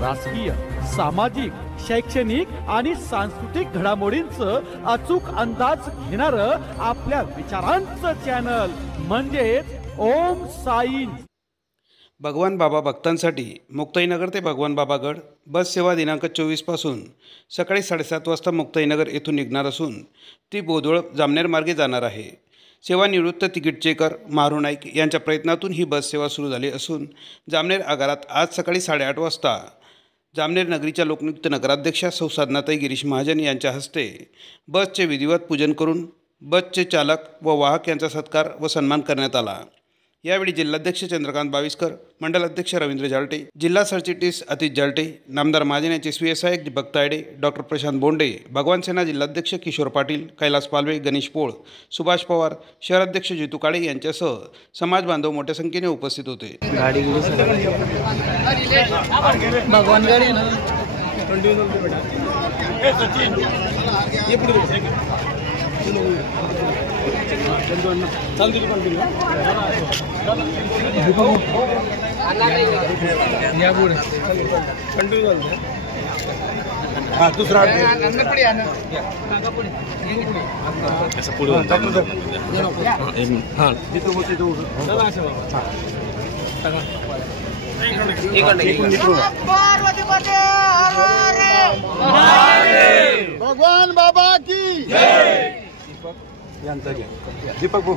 राजकीय, सामाजिक, शैक्षणिक आणि सांस्कृतिक घडामोडींचं अचूक अंदाज घेणारं आपल्या विचारांचं चॅनल म्हणजेच ओम साईन्स। भगवान बाबा भक्तांसाठी मुक्ताईनगर ते भगवान बाबागड बस सेवा दिनांक 24 पासून सकाळी 7:30 वाजता मुक्ताईनगर येथून निघणार असून ती बोदवळ जामनेर मार्गे जाणार आहे। सेवानिवृत्त तिकीट चेकर मारू नाईक यांच्या प्रयत्नातून ही बस सेवा सुरू झाली असून जामनेर आगारात आज सकाळी 8:30 वाजता जामनेर नगरीच्या लोकनियुक्त नगराध्यक्षा सौ साधनाताई गिरीश महाजन यांच्या हस्ते बसचे विधिवत पूजन करून बसचे चालक व वाहक यांचा सत्कार व सन्मान करण्यात आला। यावेळी जिल्हाध्यक्ष चंद्रकांत बाविस्कर, मंडल अध्यक्ष रवींद्र जालटे, जिल्हा सरचिटणीस अतिश जालटे, नामदार महाजन यांचे स्वीय सहाय्यक दीपक तायडे, डॉक्टर प्रशांत बोंडे, भगवान सेना जिल्हाध्यक्ष किशोर पाटील, कैलास पालवे, गणेश पोळ, सुभाष पवार, शहराध्यक्ष जितू काळे यांच्यासह समाज बांधव मोठ्या संख्येने उपस्थित होते। दूसरा भगवान बाबा की जय। दीपक भाऊ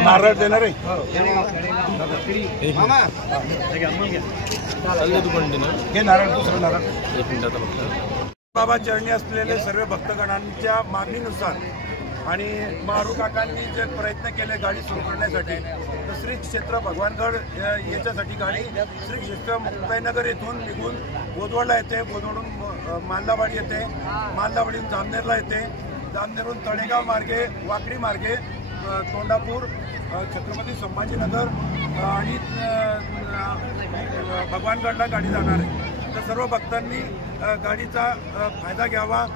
नारळ देणार आहे नारळ दुसरं नारळ बाबा चरणी असलेले सर्व भक्तगणांच्या मागणीनुसार आणि मारू काकांनी जे प्रयत्न केले गाडी सुरू करण्यासाठी तर श्री क्षेत्र भगवानगड याच्यासाठी गाडी श्री क्षेत्र मुक्ताईनगर येथून निघून बोदवडला येते, बोदवडून मालदावाडी येते, मालदावाडीहून जामनेरला येते, जामनेरहून तळेगाव मार्गे वाकडी मार्गे तोंडापूर, छत्रपती संभाजीनगर आणि भगवानगडला गाडी जाणार आहे। तर सर्व भक्तांनी गाडीचा फायदा घ्यावा,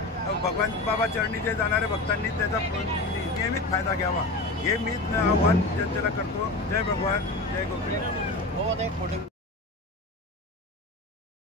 भगवान बाबा चरणी जे जाणारे भक्तांनी त्याचा नियमित फायदा घ्यावा हे मी आव्हान जनतेला करतो। जय भगवान, जय गोपी।